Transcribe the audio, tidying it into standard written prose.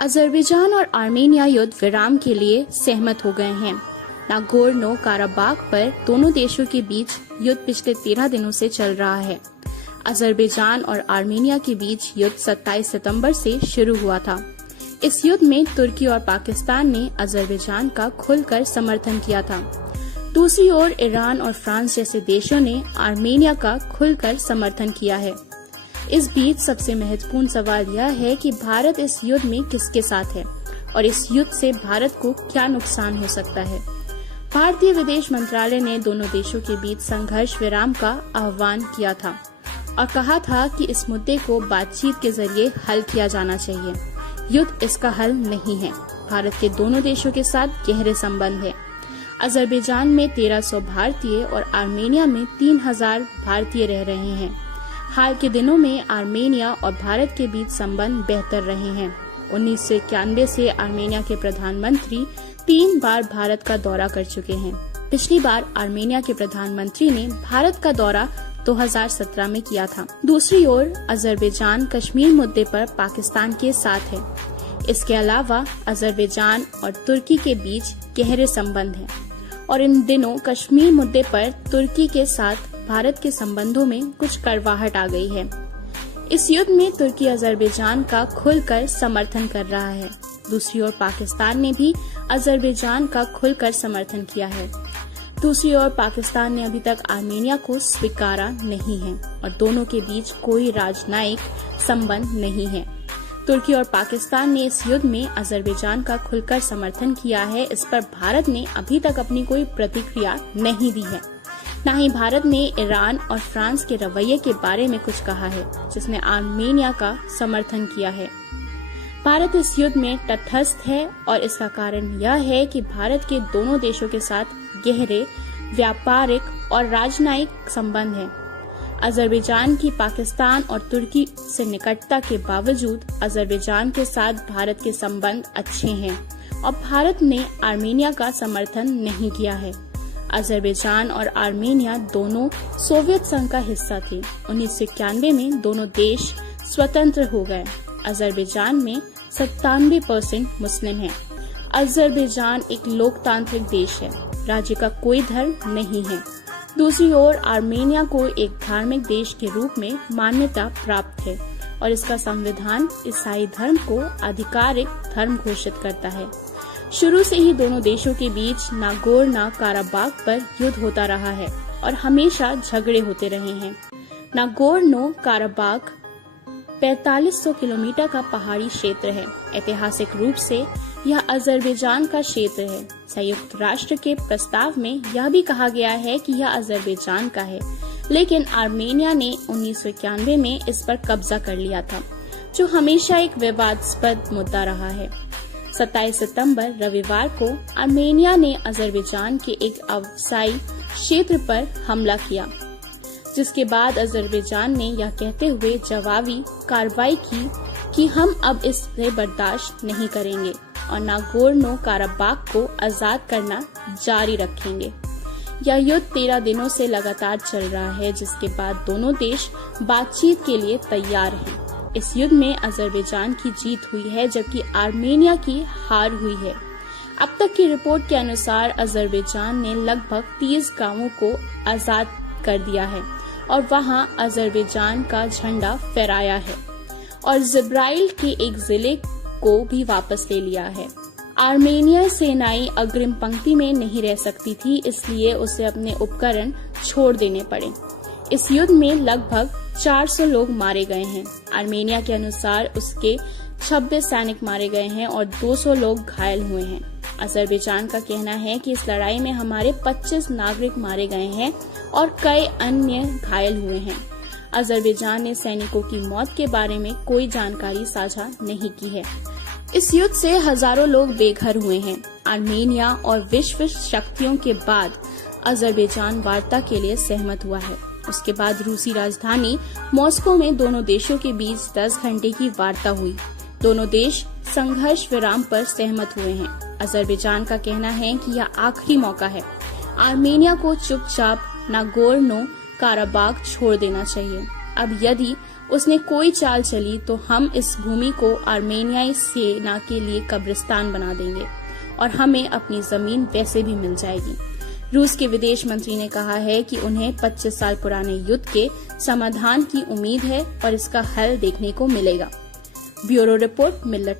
Azerbaijan और Armenia युद्ध विराम के लिए सहमत हो गए हैं। नागोर्नो काराबाख पर दोनों देशों के बीच युद्ध पिछले 13 दिनों से चल रहा है। अजरबैजान और आर्मेनिया के बीच युद्ध 27 सितंबर से शुरू हुआ था। इस युद्ध में तुर्की और पाकिस्तान ने अजरबैजान का खुलकर समर्थन किया था। दूसरी ओर ईरान और फ्रांस जैसे देशों ने आर्मेनिया का खुलकर समर्थन किया है। इस बीच सबसे महत्वपूर्ण सवाल यह है कि भारत इस युद्ध में किसके साथ है और इस युद्ध से भारत को क्या नुकसान हो सकता है। भारतीय विदेश मंत्रालय ने दोनों देशों के बीच संघर्ष विराम का आह्वान किया था और कहा था कि इस मुद्दे को बातचीत के जरिए हल किया जाना चाहिए। युद्ध इसका हल नहीं है। भारत के दोनों देशों के साथ गहरे संबंध है। अजरबैजान में 1300 भारतीय और आर्मेनिया में 3000 भारतीय रह रहे हैं। हाल के दिनों में आर्मेनिया और भारत के बीच संबंध बेहतर रहे हैं। 1991 से आर्मेनिया के प्रधानमंत्री 3 बार भारत का दौरा कर चुके हैं। पिछली बार आर्मेनिया के प्रधानमंत्री ने भारत का दौरा 2017 में किया था। दूसरी ओर अजरबैजान कश्मीर मुद्दे पर पाकिस्तान के साथ है। इसके अलावा अजरबैजान और तुर्की के बीच गहरे संबंध हैं और इन दिनों कश्मीर मुद्दे पर तुर्की के साथ भारत के संबंधों में कुछ कड़वाहट आ गई है। इस युद्ध में तुर्की अजरबैजान का खुलकर समर्थन कर रहा है। दूसरी ओर पाकिस्तान ने भी अजरबैजान का खुलकर समर्थन किया है। दूसरी ओर पाकिस्तान ने अभी तक आर्मेनिया को स्वीकारा नहीं है और दोनों के बीच कोई राजनयिक संबंध नहीं है। तुर्की और पाकिस्तान ने इस युद्ध में अजरबैजान का खुलकर समर्थन किया है। इस पर भारत ने अभी तक अपनी कोई प्रतिक्रिया नहीं दी है। न ही भारत ने ईरान और फ्रांस के रवैये के बारे में कुछ कहा है, जिसने आर्मेनिया का समर्थन किया है। भारत इस युद्ध में तटस्थ है और इसका कारण यह है कि भारत के दोनों देशों के साथ गहरे व्यापारिक और राजनयिक संबंध हैं। अजरबैजान की पाकिस्तान और तुर्की से निकटता के बावजूद अजरबैजान के साथ भारत के संबंध अच्छे हैं और भारत ने आर्मेनिया का समर्थन नहीं किया है। अजरबैजान और आर्मेनिया दोनों सोवियत संघ का हिस्सा थे। 1991 में दोनों देश स्वतंत्र हो गए। अजरबैजान में 97% मुस्लिम हैं। अजरबैजान एक लोकतांत्रिक देश है। राज्य का कोई धर्म नहीं है। दूसरी ओर आर्मेनिया को एक धार्मिक देश के रूप में मान्यता प्राप्त है और इसका संविधान ईसाई धर्म को आधिकारिक धर्म घोषित करता है। शुरू से ही दोनों देशों के बीच नागोर्नो काराबाख पर युद्ध होता रहा है और हमेशा झगड़े होते रहे हैं। नागोर्नो काराबाख 4500 किलोमीटर का पहाड़ी क्षेत्र है। ऐतिहासिक रूप से यह अजरबैजान का क्षेत्र है। संयुक्त राष्ट्र के प्रस्ताव में यह भी कहा गया है कि यह अजरबैजान का है, लेकिन आर्मेनिया ने 1991 में इस पर कब्जा कर लिया था, जो हमेशा एक विवादास्पद मुद्दा रहा है। 27 सितंबर रविवार को आर्मेनिया ने अजरबैजान के एक अवसायी क्षेत्र पर हमला किया, जिसके बाद अजरबैजान ने यह कहते हुए जवाबी कार्रवाई की कि हम अब इसे बर्दाश्त नहीं करेंगे और नागोर्नो काराबाख को आजाद करना जारी रखेंगे। यह युद्ध 13 दिनों से लगातार चल रहा है, जिसके बाद दोनों देश बातचीत के लिए तैयार हैं। इस युद्ध में अजरबैजान की जीत हुई है, जबकि आर्मेनिया की हार हुई है। अब तक की रिपोर्ट के अनुसार अजरबैजान ने लगभग 30 गांवों को आजाद कर दिया है और वहां अजरबैजान का झंडा फहराया है और जिब्राइल के एक जिले को भी वापस ले लिया है। आर्मेनिया सेनाएं अग्रिम पंक्ति में नहीं रह सकती थी, इसलिए उसे अपने उपकरण छोड़ देने पड़े। इस युद्ध में लगभग 400 लोग मारे गए हैं। आर्मेनिया के अनुसार उसके 26 सैनिक मारे गए हैं और 200 लोग घायल हुए हैं। अजरबैजान का कहना है कि इस लड़ाई में हमारे 25 नागरिक मारे गए हैं और कई अन्य घायल हुए हैं। अजरबैजान ने सैनिकों की मौत के बारे में कोई जानकारी साझा नहीं की है। इस युद्ध से हजारों लोग बेघर हुए हैं। आर्मेनिया और विश्व शक्तियों के बाद अजरबैजान वार्ता के लिए सहमत हुआ है। उसके बाद रूसी राजधानी मॉस्को में दोनों देशों के बीच 10 घंटे की वार्ता हुई। दोनों देश संघर्ष विराम पर सहमत हुए हैं। अजरबैजान का कहना है कि यह आखिरी मौका है। आर्मेनिया को चुपचाप नागोर्नो काराबाख छोड़ देना चाहिए। अब यदि उसने कोई चाल चली तो हम इस भूमि को आर्मेनियाई सेना के लिए कब्रिस्तान बना देंगे और हमें अपनी जमीन वैसे भी मिल जाएगी। रूस के विदेश मंत्री ने कहा है कि उन्हें 25 साल पुराने युद्ध के समाधान की उम्मीद है और इसका हल देखने को मिलेगा। ब्यूरो रिपोर्ट, मिल्लत।